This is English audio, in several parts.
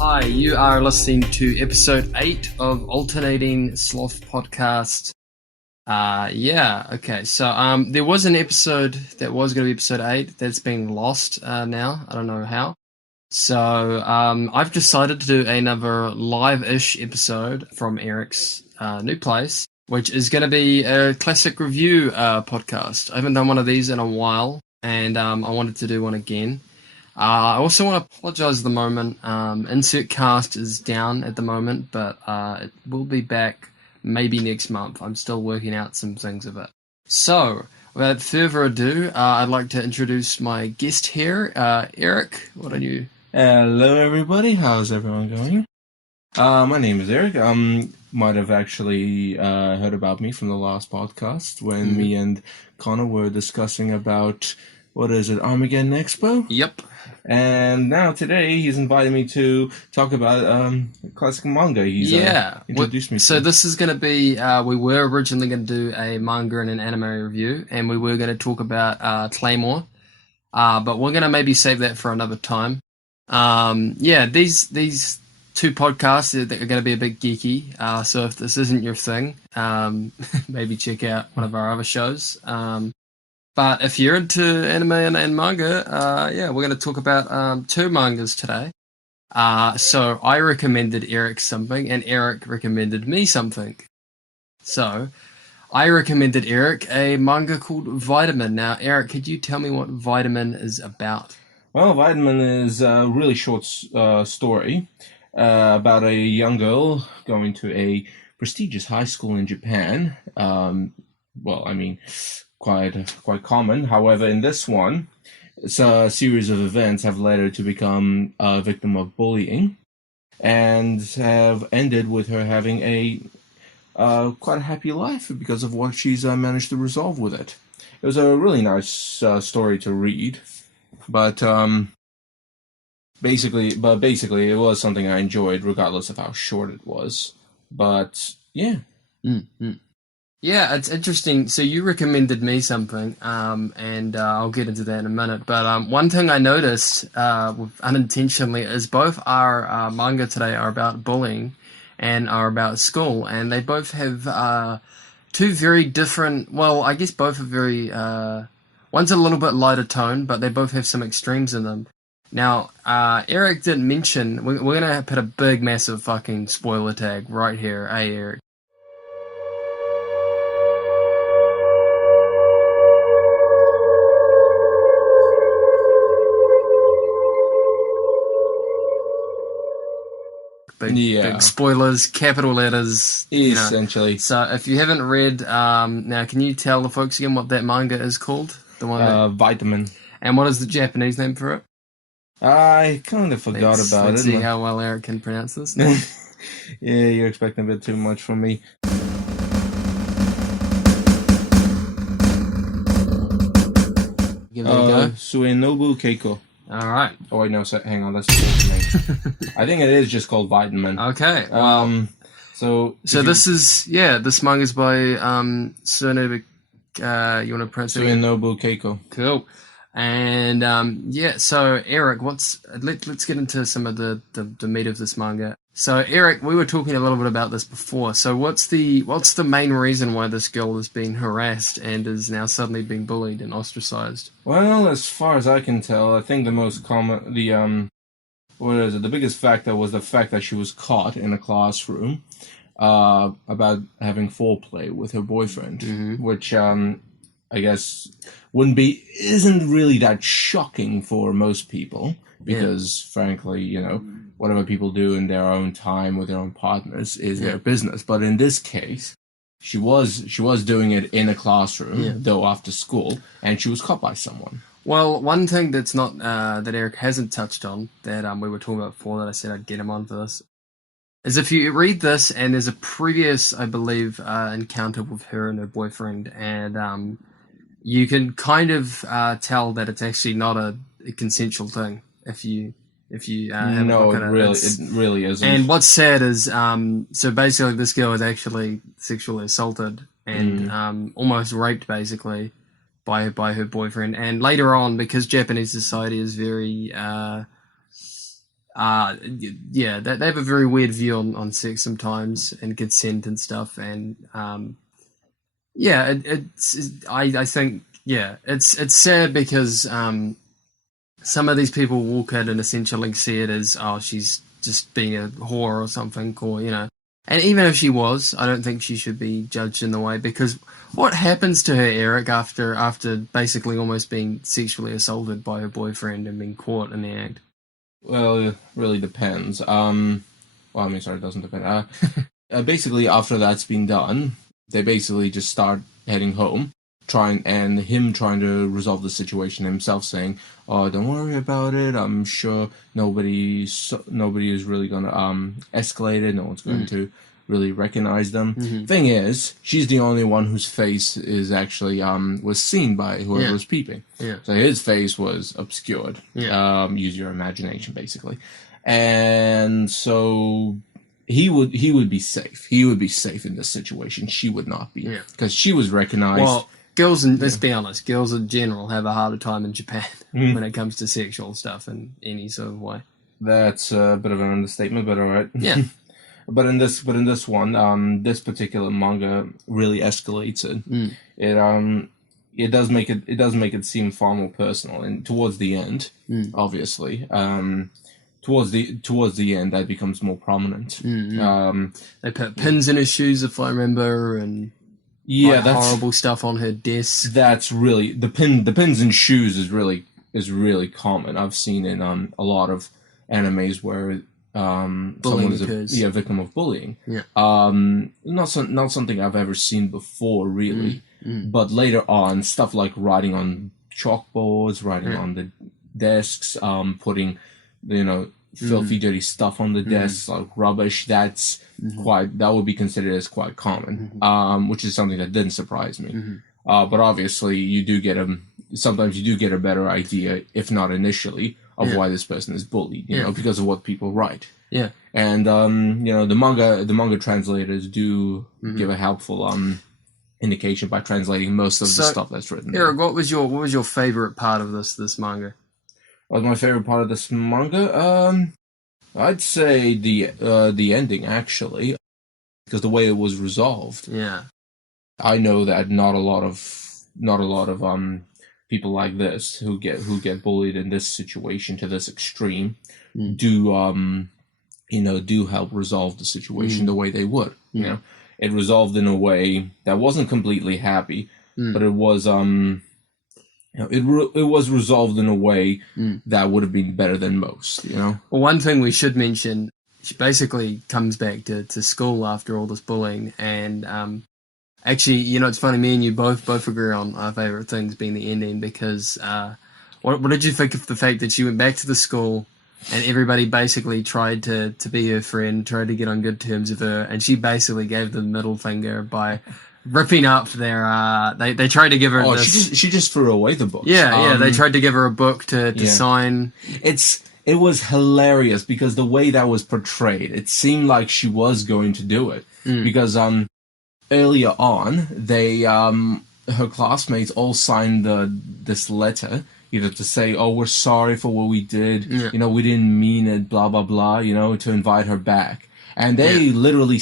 Hi, you are listening to episode 8 of Alternating Sloth Podcast. So there was an episode that was going to be episode 8 that's been lost now. I don't know how. So I've decided to do another live-ish episode from Eric's new place, which is going to be a classic review podcast. I haven't done one of these in a while, and I wanted to do one again. I also want to apologize at the moment. Insert cast is down at the moment, but it will be back maybe next month. I'm still working out some things of it. So, without further ado, I'd like to introduce my guest here, Eric. What are you? Hello, everybody. How's everyone going? My name is Eric. Might have actually heard about me from the last podcast when me and Connor were discussing about, what is it, Armageddon Expo? Yep. And now today he's invited me to talk about classic manga. He's introduced me to. So this is going to be, we were originally going to do a manga and an anime review, and we were going to talk about Claymore, but we're going to maybe save that for another time. These two podcasts are going to be a bit geeky, so if this isn't your thing, maybe check out one of our other shows. But if you're into anime and manga, we're going to talk about two mangas today. So I recommended Eric something, and Eric recommended me something. So I recommended Eric a manga called Vitamin. Now, Eric, could you tell me what Vitamin is about? Well, Vitamin is a really short story about a young girl going to a prestigious high school in Japan. Quite common. However, in this one, it's a series of events have led her to become a victim of bullying, and have ended with her having a quite a happy life because of what she's managed to resolve with it. It was a really nice story to read, but basically, it was something I enjoyed, regardless of how short it was. But yeah. Mm-hmm. Yeah, it's interesting. So you recommended me something, and I'll get into that in a minute. But one thing I noticed unintentionally is both our manga today are about bullying and are about school, and they both have two very different. Well, I guess both are very. One's a little bit lighter tone, but they both have some extremes in them. Now, Eric didn't mention. We're gonna put a big, massive fucking spoiler tag right here. Hey, Eric. Big spoilers, capital letters. Essentially. So if you haven't read, now can you tell the folks again what that manga is called? The one Vitamin. And what is the Japanese name for it? I kind of forgot about it. Let's see how well Eric can pronounce this. Yeah, you're expecting a bit too much from me. Give it a go. Suenobu Keiko. All right. Oh wait, no. Hang on. That's the name. I think it is just called Vitamin. Okay. So this manga is by Suenobu. You want to pronounce it? Suenobu Keiko. Cool. And so Eric, let's get into some of the meat of this manga. So Eric, we were talking a little bit about this before. So what's the main reason why this girl is being harassed and is now suddenly being bullied and ostracized? Well, as far as I can tell, I think the most common, the biggest factor was the fact that she was caught in a classroom about having foreplay with her boyfriend, which I guess isn't really that shocking for most people, because frankly, whatever people do in their own time with their own partners is their business. But in this case, she was doing it in a classroom, though after school, and she was caught by someone. Well, one thing that's not that Eric hasn't touched on that we were talking about before that I said I'd get him on for this is if you read this and there's a previous, I believe, encounter with her and her boyfriend, and you can kind of tell that it's actually not a consensual thing if you have no, a look at it really isn't. And what's sad is so basically this girl was actually sexually assaulted and almost raped basically by her boyfriend, and later on, because Japanese society is very yeah, they have a very weird view on sex sometimes and consent and stuff, and yeah, I think yeah, it's sad because some of these people walk in and essentially see it as, oh, she's just being a whore or something, or and even if she was, I don't think she should be judged in the way, because what happens to her, Eric, after basically almost being sexually assaulted by her boyfriend and being caught in the act? Well, it really depends. Well, I mean, sorry, it doesn't depend. Basically, after that's been done, they basically just start heading home, trying to resolve the situation himself, saying, "Oh, don't worry about it. I'm sure nobody is really gonna escalate it. No one's going to really recognize them." Thing is, she's the only one whose face is actually was seen by whoever was peeping. Yeah. So his face was obscured. Yeah. Use your imagination, basically, and so he would be safe. He would be safe in this situation. She would not be, because she was recognized. Well, girls, let's be honest, girls in general have a harder time in Japan when it comes to sexual stuff in any sort of way. That's a bit of an understatement, but all right. Yeah. But in this one, this particular manga really escalates it. It does make it seem far more personal, and towards the end, obviously, towards the end, that becomes more prominent. They put pins in her shoes, if I remember, and yeah, that's horrible stuff on her desk. That's really the pins in shoes is really common. I've seen in a lot of animes where someone is a victim of bullying. Yeah. Not something I've ever seen before, really. But later on, stuff like writing on chalkboards, writing on the desks, putting filthy, dirty stuff on the desks, like rubbish. That's that would be considered as quite common. Which is something that didn't surprise me. But obviously, sometimes you do get a better idea, if not initially, of why this person is bullied, because of what people write. Yeah. And the manga translators do give a helpful indication by translating most of the stuff that's written. Eric, what was your favorite part of this manga? What was my favorite part of this manga? I'd say the ending, actually, because the way it was resolved. Yeah. I know that not a lot of people like this who get bullied in this situation to this extreme do help resolve the situation the way they would. It resolved in a way that wasn't completely happy, but it was it was resolved in a way that would have been better than most. Well, one thing we should mention, she basically comes back to school after all this bullying, and actually, it's funny, me and you both agree on our favorite things being the ending, because what did you think of the fact that she went back to the school and everybody basically tried to be her friend, tried to get on good terms with her, and she basically gave the middle finger by ripping up their they tried to give her she just threw away the books. They tried to give her a book to sign. It was hilarious because the way that was portrayed, it seemed like she was going to do it, because earlier on, her classmates all signed this letter, either to say, "Oh, we're sorry for what we did. We didn't mean it. Blah blah blah." To invite her back, and they literally,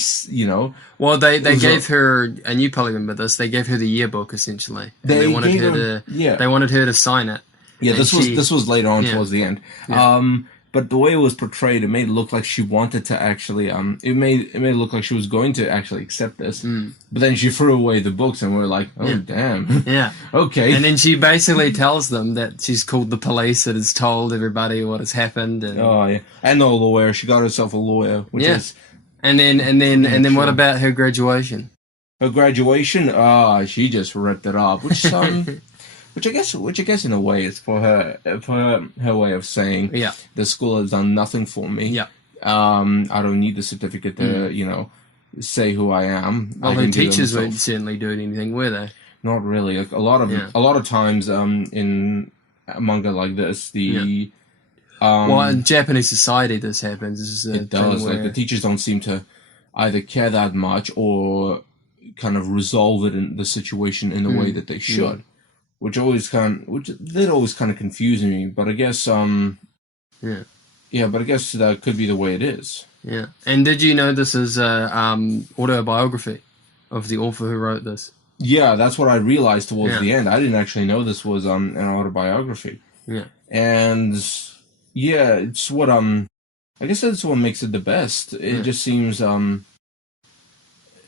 Well, they gave her, and you probably remember this. They gave her the yearbook essentially. They wanted her to sign it. Yeah, this was later on towards the end. Yeah. But the way it was portrayed, it made it look like she wanted to actually. It made it look like she was going to actually accept this. But then she threw away the books, and we're like, "Oh, damn." Yeah. Okay. And then she basically tells them that she's called the police and has told everybody what has happened. And, and no lawyer. She got herself a lawyer, which is. And then what about her graduation? Her graduation? She just ripped it off, which I guess in a way is for her way of saying, the school has done nothing for me. Yeah. I don't need the certificate to say who I am. Well, the teachers weren't certainly doing anything, were they? Not really. Like, a lot of times in manga like this, well, in Japanese society, this happens. It does. Like, the teachers don't seem to either care that much or kind of resolve it in the situation in the way that they should. Which did always kind of confuse me, but I guess Yeah, but I guess that could be the way it is. Yeah. And did you know this is a autobiography of the author who wrote this? Yeah, that's what I realized towards Yeah. the end. I didn't actually know this was an autobiography. Yeah. And yeah, it's what I guess that's what makes it the best. It Yeah. just seems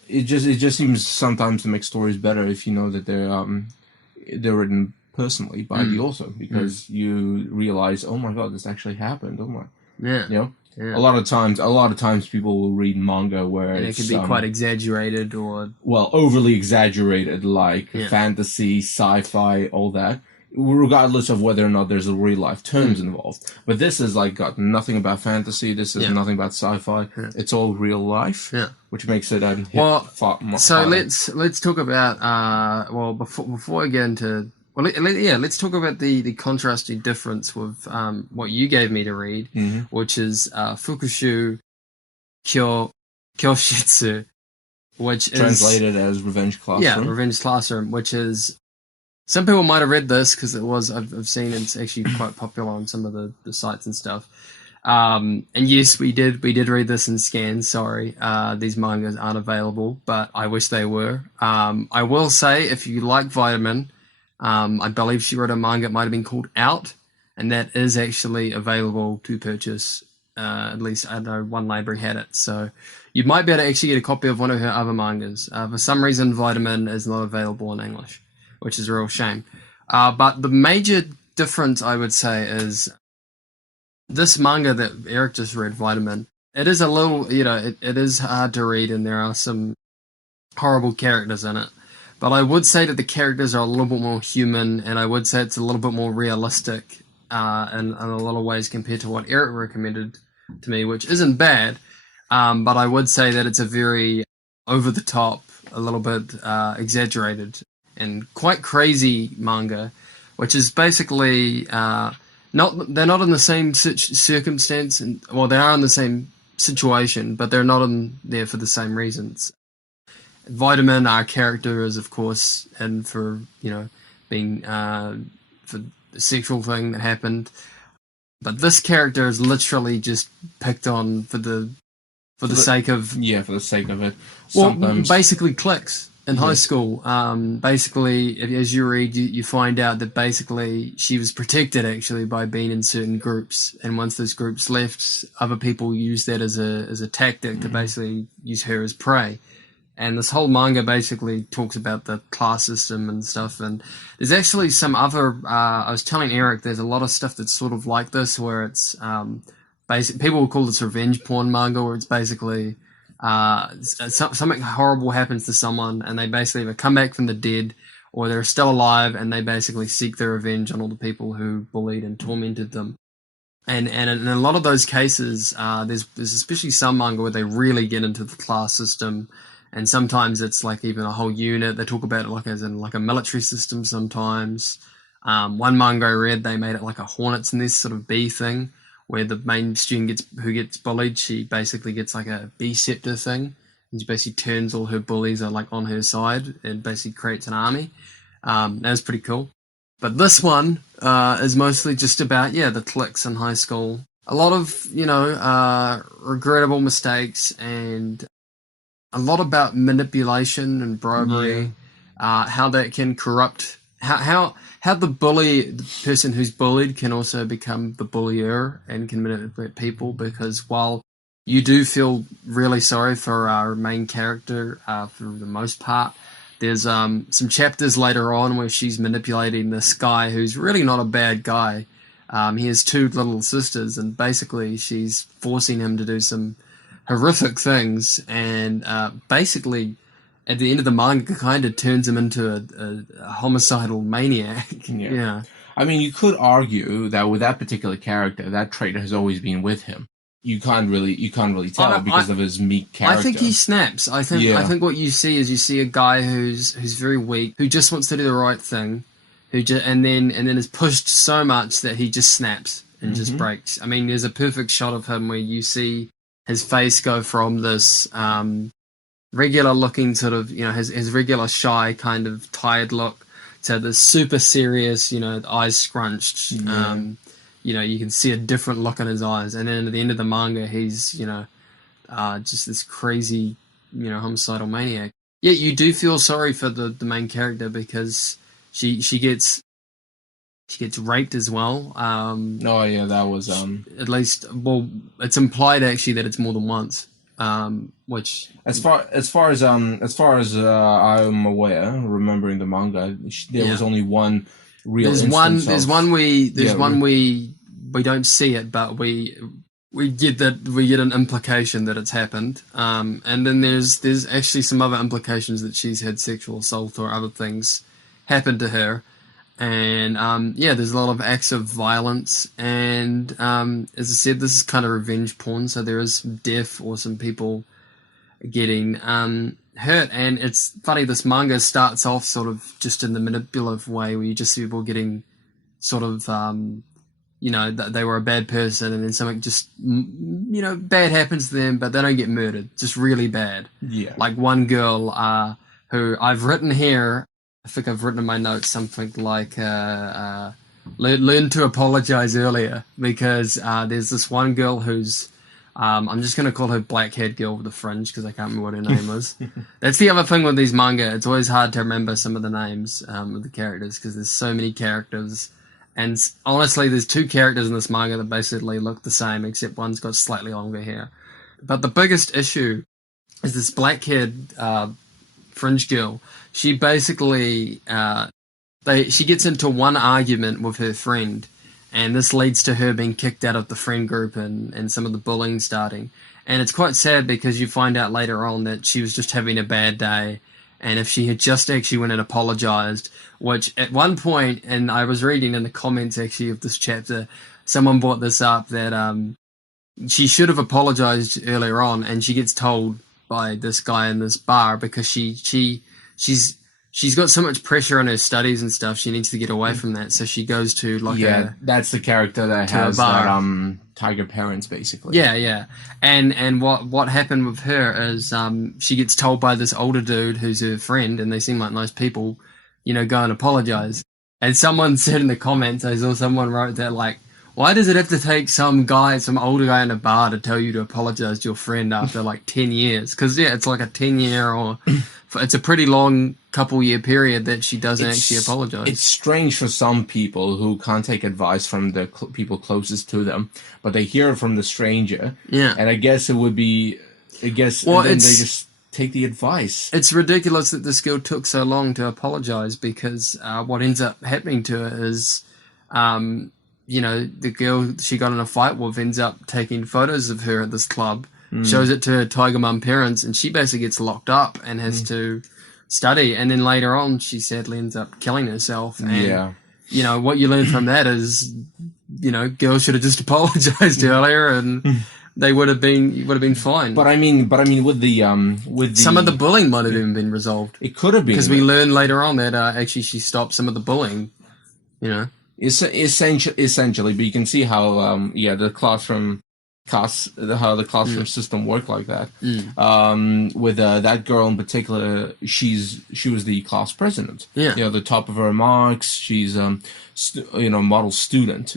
it just seems sometimes to make stories better if you know that they're written personally by the Mm. author, because you realize, oh my god, this actually happened. Oh my, Yeah. you know, Yeah. a lot of times people will read manga where And it could it's be quite exaggerated or well, overly exaggerated, like yeah. fantasy, sci-fi, all that, regardless of whether or not there's a real life terms involved. But this is like got nothing about fantasy. This is Yeah. nothing about sci-fi. Yeah. It's all real life, Yeah. which makes it hit Well, far so harder. let's talk about well before I get into well yeah, let's talk about the contrasting difference with what you gave me to read, Hmm. which is Fukushu Kyo Kyoshitsu, which is Translated as Revenge yeah, Classroom. Revenge Classroom, which is some people might have read this because it was I've seen it's actually quite popular on some of the sites and stuff. And yes, we did read this in scans. Sorry, these mangas aren't available, but I wish they were. I will say, if you like Vitamin, I believe she wrote a manga. It might have been called Out, and that is actually available to purchase. At least I know one library had it, so you might be able to actually get a copy of one of her other mangas. For some reason, Vitamin is not available in English, which is a real shame. But the major difference, I would say, is this manga that Eric just read, Vitamin. It is a little, it is hard to read, and there are some horrible characters in it. But I would say that the characters are a little bit more human, and I would say it's a little bit more realistic in a lot of ways compared to what Eric recommended to me, which isn't bad. But I would say that it's a very over the top, a little bit exaggerated, and quite crazy manga, which is basically not they're not in the same circumstance, and well, they are in the same situation, but they're not in there for the same reasons. Vitamin, our character, is of course in for being for the sexual thing that happened, but this character is literally just picked on for For the the sake of for the sake of it. well, Sometimes, basically clicks in high yes. school. Basically, as you read, you find out that basically she was protected actually by being in certain groups, and once those groups left, other people used that as a tactic to basically use her as prey. And this whole manga basically talks about the class system and stuff. And there's actually some other. I was telling Eric, there's a lot of stuff that's sort of like this, where it's basic. People will call this revenge porn manga, where it's basically something horrible happens to someone, and they basically either come back from the dead, or they're still alive, and they basically seek their revenge on all the people who bullied and tormented them. And in a lot of those cases, there's especially some manga where they really get into the class system, and sometimes it's like even a whole unit. They talk about it like as in like a military system. Sometimes, one manga I read, they made it like a hornet's nest sort of bee thing, where the main student who gets bullied, she basically gets like a bee scepter thing, and she basically turns all her bullies are like on her side, and basically creates an army. That was pretty cool. But this one is mostly just about the cliques in high school. A lot of regrettable mistakes, and a lot about manipulation and Yeah. bribery. How that can corrupt. How the person who's bullied, can also become the bullier and can manipulate people. Because while you do feel really sorry for our main character for the most part, there's some chapters later on where she's manipulating this guy who's really not a bad guy. He has two little sisters, and basically she's forcing him to do some horrific things, and basically at the end of the manga kind of turns him into a homicidal maniac. Yeah. Yeah. I mean, you could argue that with that particular character, that trait has always been with him. You can't really tell because of his meek character. I think he snaps. I think what you see is you see a guy who's very weak, who just wants to do the right thing, and then is pushed so much that he just snaps and just breaks. I mean, there's a perfect shot of him where you see his face go from this regular looking sort of, his regular shy kind of tired look to this super serious, eyes scrunched, you can see a different look in his eyes. And then at the end of the manga, he's, just this crazy, homicidal maniac. Yeah, you do feel sorry for the main character because she gets raped as well. Oh yeah, that was At least, well, it's implied actually that it's more than once. Which as far as I'm aware, remembering the manga, there was Yeah. only one real there's instance there's of one yeah. we don't see it, but we get an implication that it's happened. And then there's actually some other implications that she's had sexual assault or other things happen to her. And yeah, there's a lot of acts of violence, and as I said, this is kind of revenge porn, so there is death or some people getting hurt. And it's funny, this manga starts off sort of just in the manipulative way, where you just see people getting sort of that they were a bad person, and then something just bad happens to them, but they don't get murdered, just really bad. Yeah. Like one girl who I've written here, I think I've written in my notes something like learn to apologize earlier, because there's this one girl who's I'm just going to call her black-haired girl with the fringe because I can't remember what her name was. That's the other thing with these manga. It's always hard to remember some of the names of the characters because there's so many characters. And honestly, there's two characters in this manga that basically look the same, except one's got slightly longer hair. But the biggest issue is this black-haired fringe girl. She basically she gets into one argument with her friend, and this leads to her being kicked out of the friend group and some of the bullying starting. And it's quite sad because you find out later on that she was just having a bad day, and if she had just actually went and apologized, which at one point, and I was reading in the comments actually of this chapter, someone brought this up that she should have apologized earlier on, and she gets told by this guy in this bar because she's got so much pressure on her studies and stuff. She needs to get away from that, so she goes to that's the character that has that tiger parents basically. Yeah. And what happened with her is she gets told by this older dude who's her friend, and they seem like nice people, go and apologize. And someone said in the comments, I saw someone wrote that like, why does it have to take some older guy in a bar to tell you to apologize to your friend after like 10 years? Because, yeah, it's like a 10-year or it's a pretty long couple-year period that she doesn't actually apologize. It's strange for some people who can't take advice from the people closest to them, but they hear it from the stranger. Yeah. And I guess it would be, and then they just take the advice. It's ridiculous that this girl took so long to apologize because what ends up happening to her is... the girl she got in a fight with ends up taking photos of her at this club, shows it to her tiger mum parents, and she basically gets locked up and has to study. And then later on, she sadly ends up killing herself. And, what you learn from that is, girls should have just apologized earlier, and they would have been fine. But I mean, with the some of the bullying might have even been resolved. It could have been, because we learn later on that actually she stopped some of the bullying. Essentially, but you can see how the classroom system worked like that. With that girl in particular, she was the class president. Yeah, the top of her marks. She's model student.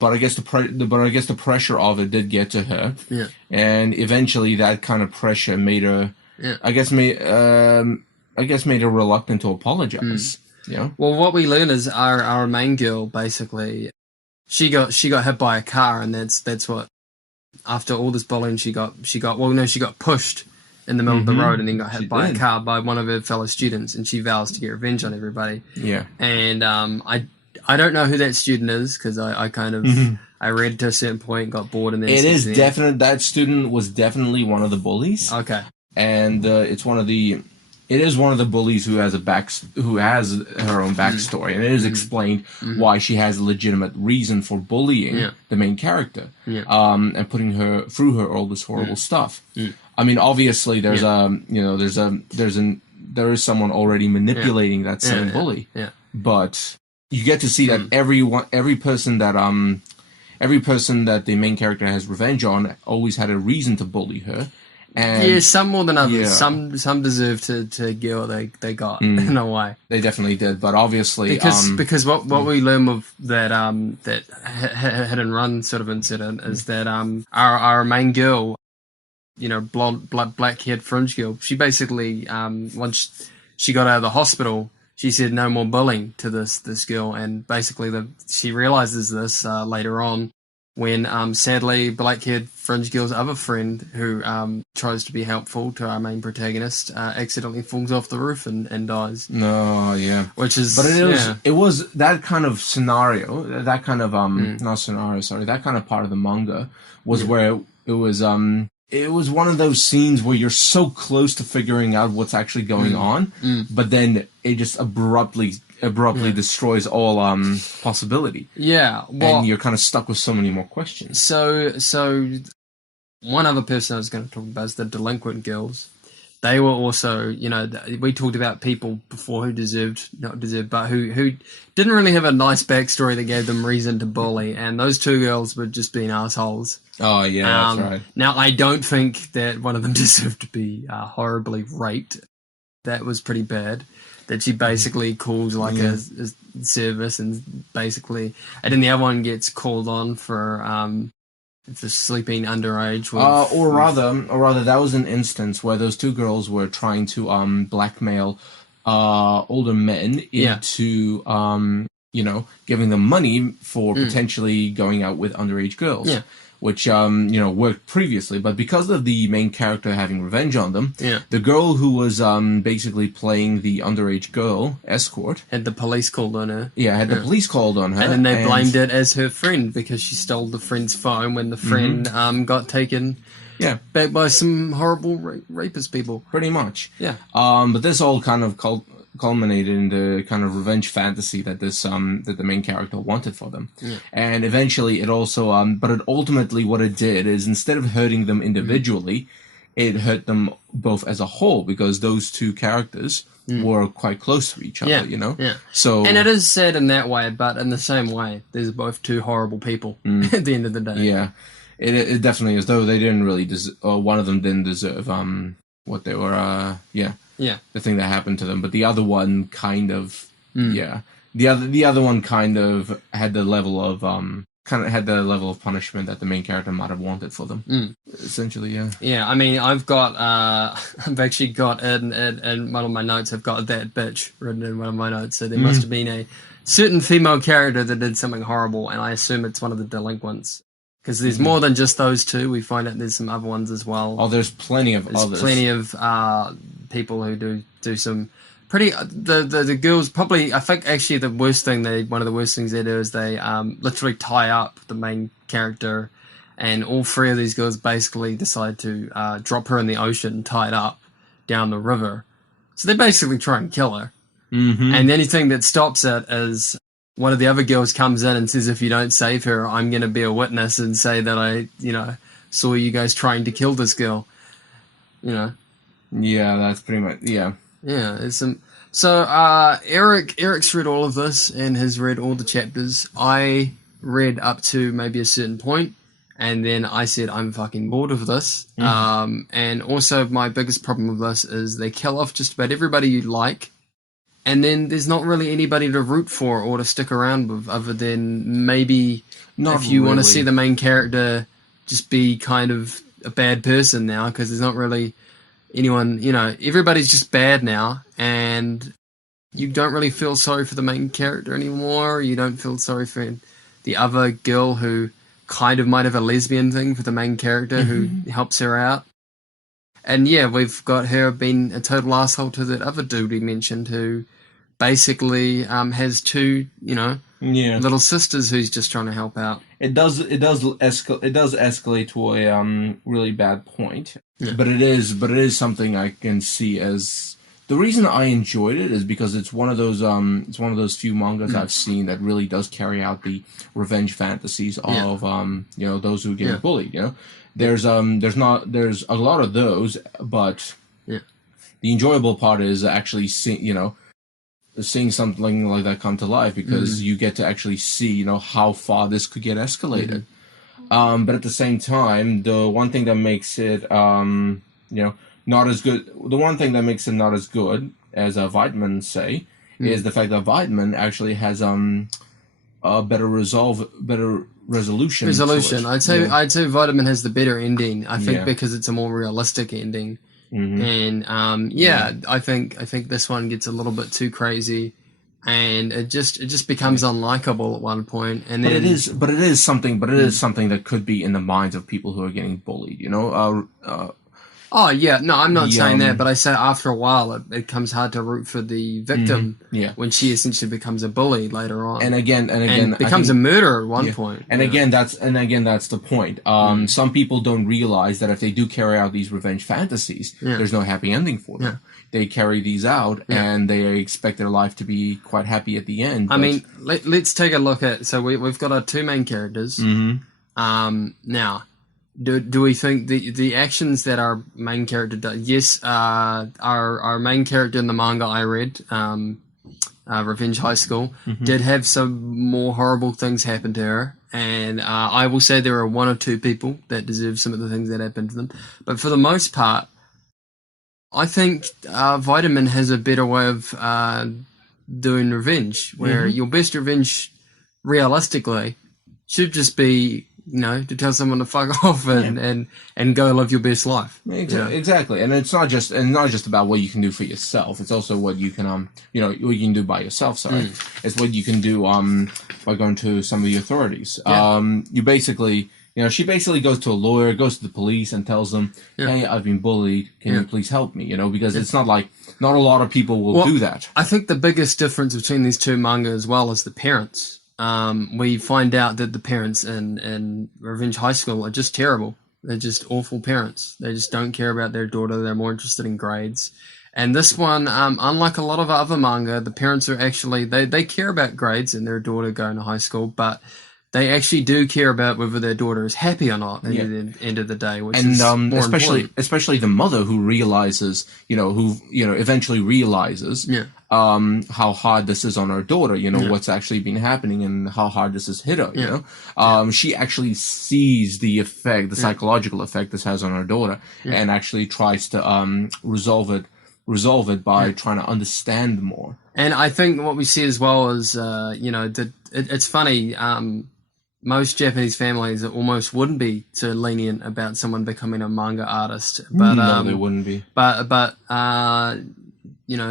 But I guess the pressure of it did get to her. Yeah, and eventually that kind of pressure made her. Yeah. I guess made her reluctant to apologize. Yeah. Well, what we learn is our main girl basically, she got hit by a car, and that's what. After all this bullying, she got pushed in the middle of the road, and then got hit by a car by one of her fellow students, and she vows to get revenge on everybody. Yeah. And I don't know who that student is because I kind of I read to a certain point, got bored, and then it is definite. That student was definitely one of the bullies. Okay. And it is one of the bullies who has her own backstory, and it is explained why she has a legitimate reason for bullying the main character, and putting her through all this horrible stuff. I mean, obviously, there is someone already manipulating that same bully, but you get to see that every person that the main character has revenge on always had a reason to bully her. And some more than others. yeah. Some deserve to get what they got in Mm, a way. they definitely did, but obviously, Because what we learn of that hit and run sort of incident is that our main girl, blonde black haired fringe girl, she basically once she got out of the hospital, she said no more bullying to this girl, and basically she realizes this later on when sadly black haired fringe girl's other friend who tries to be helpful to our main protagonist accidentally falls off the roof and dies. no, yeah, Which is but yeah. it was that kind of scenario, that kind of not scenario, sorry, that kind of part of the manga was where it was one of those scenes where you're so close to figuring out what's actually going on, but then it just abruptly destroys all possibility. Yeah, well, and you're kind of stuck with so many more questions. so one other person I was going to talk about is the delinquent girls. They were also, we talked about people before who not deserved, but who didn't really have a nice backstory that gave them reason to bully, and those two girls were just being assholes. Oh yeah, that's right. Now I don't think that one of them deserved to be horribly raped. That was pretty bad. That she basically calls like a service and basically, and then the other one gets called on for sleeping underage. Or rather, that was an instance where those two girls were trying to blackmail older men into giving them money for potentially going out with underage girls. Yeah. Which worked previously, but because of the main character having revenge on them, the girl who was basically playing the underage girl escort had the police called on her. Yeah, had the police called on her, and then they blamed it as her friend because she stole the friend's phone when the friend got taken back by some horrible rapist people. Pretty much. Yeah. But this all kind of culminated in the kind of revenge fantasy that that the main character wanted for them. And eventually it also but it ultimately what it did is instead of hurting them individually, it hurt them both as a whole because those two characters were quite close to each other, Yeah. So and it is sad in that way, but in the same way, there's both two horrible people at the end of the day. Yeah. It definitely is, though they didn't really or one of them didn't deserve what they were the thing that happened to them, but the other one kind of the other one kind of had the level of punishment that the main character might have wanted for them. Essentially, yeah. I mean, I've actually got in one of my notes, I've got that bitch written in one of my notes, so there must have been a certain female character that did something horrible, and I assume it's one of the delinquents. Because there's more than just those two. We find out there's some other ones as well. Oh, there's plenty of others. There's plenty of people who do some pretty... The girls probably... I think actually one of the worst things they do is they literally tie up the main character, and all three of these girls basically decide to drop her in the ocean, tied up, down the river. So they basically try and kill her. And the only thing that stops it is... one of the other girls comes in and says, if you don't save her, I'm going to be a witness and say that I, saw you guys trying to kill this girl. Yeah, that's pretty much, yeah. Yeah, it's some... So, Eric's read all of this and has read all the chapters. I read up to maybe a certain point, and then I said, I'm fucking bored of this. And also, my biggest problem with this is they kill off just about everybody you like. And then there's not really anybody to root for or to stick around with other than maybe if you want to see the main character just be kind of a bad person now, because there's not really anyone, everybody's just bad now, and you don't really feel sorry for the main character anymore. You don't feel sorry for the other girl who kind of might have a lesbian thing for the main character who helps her out. And yeah, we've got her being a total asshole to that other dude we mentioned who basically has two, little sisters who's just trying to help out. It does escalate to a really bad point. But it is something I can see as the reason I enjoyed it is because it's one of those few mangas I've seen that really does carry out the revenge fantasies of those who get bullied, There's a lot of those, but the enjoyable part is actually seeing something like that come to life because you get to actually see how far this could get escalated. But at the same time, the one thing that makes it not as good. The one thing that makes it not as good as Vitamin say is the fact that Vitamin actually has a better resolution. Resolution. To it. I'd say Vitamin has the better ending. I think Yeah. because it's a more realistic ending. Mm-hmm. And I think this one gets a little bit too crazy, and it just becomes unlikable at one point. And But then it is something that could be in the minds of people who are getting bullied. oh yeah, no, I'm not The, saying that, but I say after a while it becomes hard to root for the victim Yeah. when she essentially becomes a bully later on, and again, and becomes a murderer at one point. And again, that's the point. Some people don't realize that if they do carry out these revenge fantasies, there's no happy ending for them. They carry these out, and they expect their life to be quite happy at the end. I mean, let's take a look at. So we've got our two main characters. Now, do we think the actions that our main character does? Yes, our main character in the manga I read, Revenge High School, did have some more horrible things happen to her, and I will say there are one or two people that deserve some of the things that happened to them. But for the most part, I think Vitamin has a better way of doing revenge, where your best revenge, realistically, should just be, to tell someone to fuck off and go live your best life. Exactly, and it's not just about what you can do for yourself. It's also what you can what you can do by yourself. Sorry, it's what you can do by going to some of the authorities. You basically. She basically goes to a lawyer, goes to the police, and tells them, "Hey, I've been bullied. Can you please help me?" Because it's not like not a lot of people will do that. I think the biggest difference between these two manga as well is the parents. We find out that the parents in Revenge High School are just terrible. They're just awful parents. They just don't care about their daughter. They're more interested in grades. And this one, unlike a lot of other manga, the parents are actually they care about grades and their daughter going to high school, but they actually do care about whether their daughter is happy or not at the end of the day, which is more especially the mother who realizes, eventually realizes how hard this is on her daughter, what's actually been happening and how hard this has hit her, she actually sees the effect, the psychological effect this has on her daughter, and actually tries to resolve it by trying to understand more. And I think what we see as well is, it's funny, most Japanese families almost wouldn't be so lenient about someone becoming a manga artist, but no, they wouldn't be. But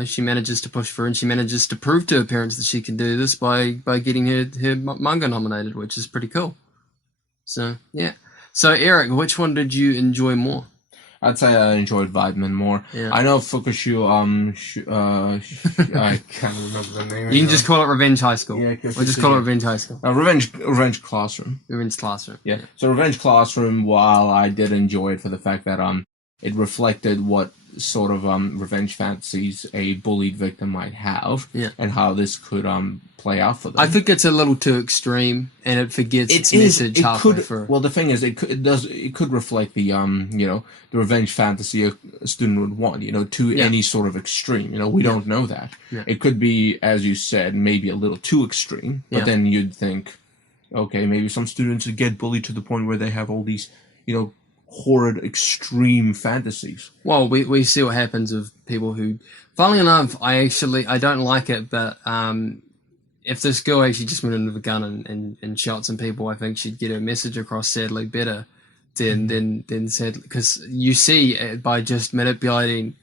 she manages to push through, and she manages to prove to her parents that she can do this by getting her manga nominated, which is pretty cool. So yeah. So Eric, which one did you enjoy more? I'd say I enjoyed Vitamin more. Yeah. I know Fukushu, I can't remember the name. You can just call it Revenge High School. Yeah, Or just call it Revenge High School. Revenge Classroom. Revenge Classroom. Yeah. So Revenge Classroom, while I did enjoy it for the fact that it reflected what sort of revenge fantasies a bullied victim might have, and how this could play out for them. I think it's a little too extreme, and it forgets its message halfway through. Well, the thing is, it could reflect the the revenge fantasy a student would want, to any sort of extreme. We don't know that. Yeah. It could be, as you said, maybe a little too extreme, but then you'd think, okay, maybe some students would get bullied to the point where they have all these, horrid extreme fantasies. Well, we see what happens with people who, funnily enough, I don't like it, but if this girl actually just went in with a gun and shot some people, I think she'd get her message across sadly better than sadly, because you see by just manipulating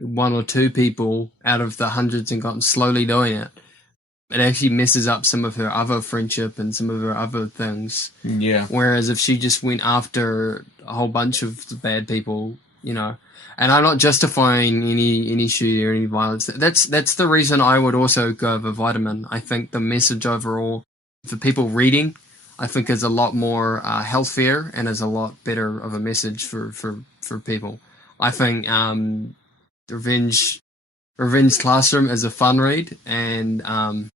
one or two people out of the hundreds and slowly doing it, it actually messes up some of her other friendship and some of her other things. Yeah. Whereas if she just went after a whole bunch of bad people, and I'm not justifying any shooting or any violence. That's the reason I would also go over Vitamin. I think the message overall for people reading, I think is a lot more healthier and is a lot better of a message for people. I think Revenge Classroom is a fun read, and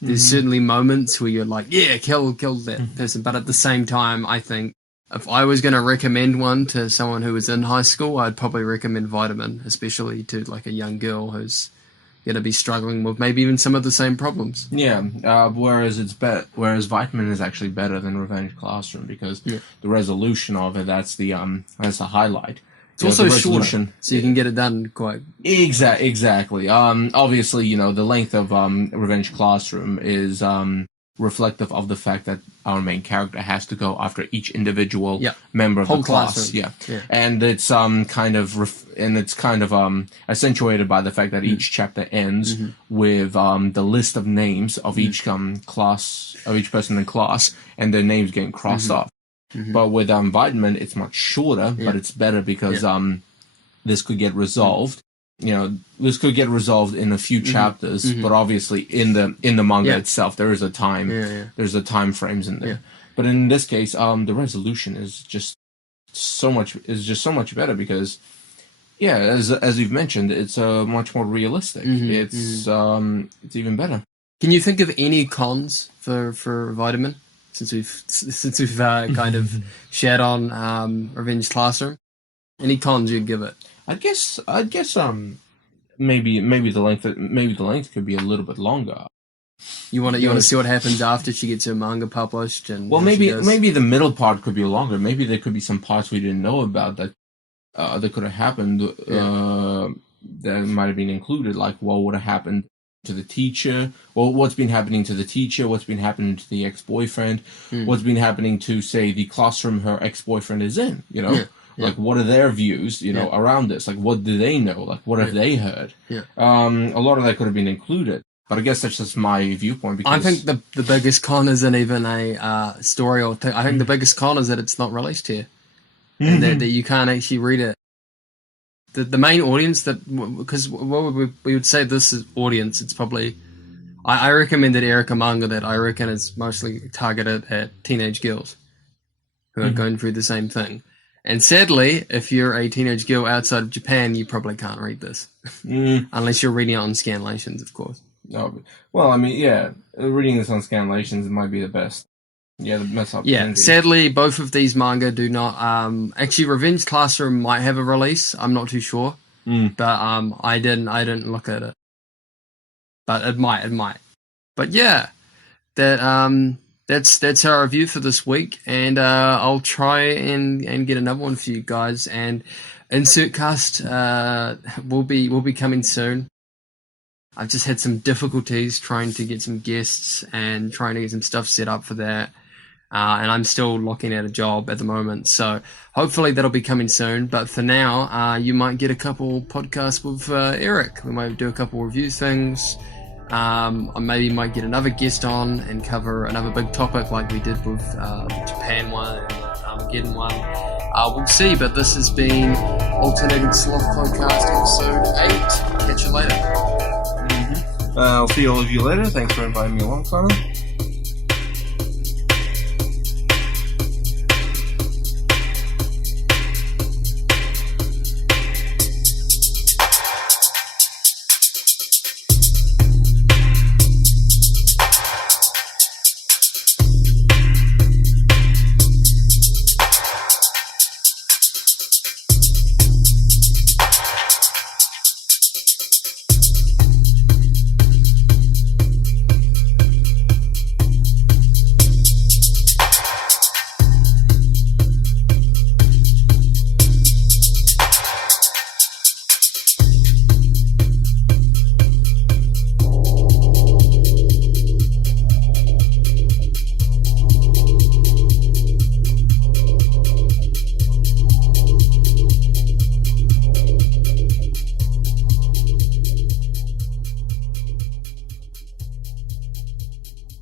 there's certainly moments where you're like, yeah, kill that person. But at the same time, I think if I was going to recommend one to someone who was in high school, I'd probably recommend Vitamin, especially to like a young girl who's going to be struggling with maybe even some of the same problems. Yeah, whereas Vitamin is actually better than Revenge Classroom because the resolution of it, that's the highlight. It's also shorter, so you can get it done quite. Exactly. Obviously, the length of Revenge Classroom is reflective of the fact that our main character has to go after each individual member of Whole the class. classroom. Yeah. And it's kind of accentuated by the fact that each chapter ends with the list of names of each class, of each person in class, and their names getting crossed off. But with Vitamin, it's much shorter, but it's better because this could get resolved. This could get resolved in a few chapters, but obviously in the manga itself, there is a time. There's a time frames in there. But in this case, the resolution is just so much better because, as you've mentioned, it's much more realistic. It's even better. Can you think of any cons for Vitamin since we've kind of shared on Revenge Classroom? Any cons you'd give it? I'd guess maybe the length could be a little bit longer. You want to see what happens after she gets her manga published, and maybe the middle part could be longer. Maybe there could be some parts we didn't know about that could have happened that might have been included, like what would have happened to the teacher, or what's been happening to the teacher, what's been happening to the ex-boyfriend, what's been happening to, say, the classroom her ex-boyfriend is in. Like, what are their views, around this? Like, what do they know? Like, what have they heard? A lot of that could have been included. But I guess that's just my viewpoint. Because I think the biggest con isn't even a story or thing. I think the biggest con is that it's not released here. And that you can't actually read it. The main audience, because what we would say this is audience, it's probably... I recommended Erica manga that I reckon is mostly targeted at teenage girls who are going through the same thing. And sadly, if you're a teenage girl outside of Japan, you probably can't read this. Unless you're reading it on scanlations, of course. Oh, well, I mean, reading this on scanlations might be the best. The best opportunity. Yeah, sadly, both of these manga do not... actually, Revenge Classroom might have a release. I'm not too sure. But I didn't look at it. But it might. But yeah, that's our review for this week, and I'll try and get another one for you guys. And Insert Cast will be coming soon. I've just had some difficulties trying to get some guests and trying to get some stuff set up for that. And I'm still looking at a job at the moment, so hopefully that'll be coming soon. But for now, you might get a couple podcasts with Eric. We might do a couple review things. I maybe might get another guest on and cover another big topic like we did with the Japan one and the Armageddon one. We'll see, but this has been Alternating Sloth Podcast episode 8. Catch you later. I'll see all of you later. Thanks for inviting me along, Connor.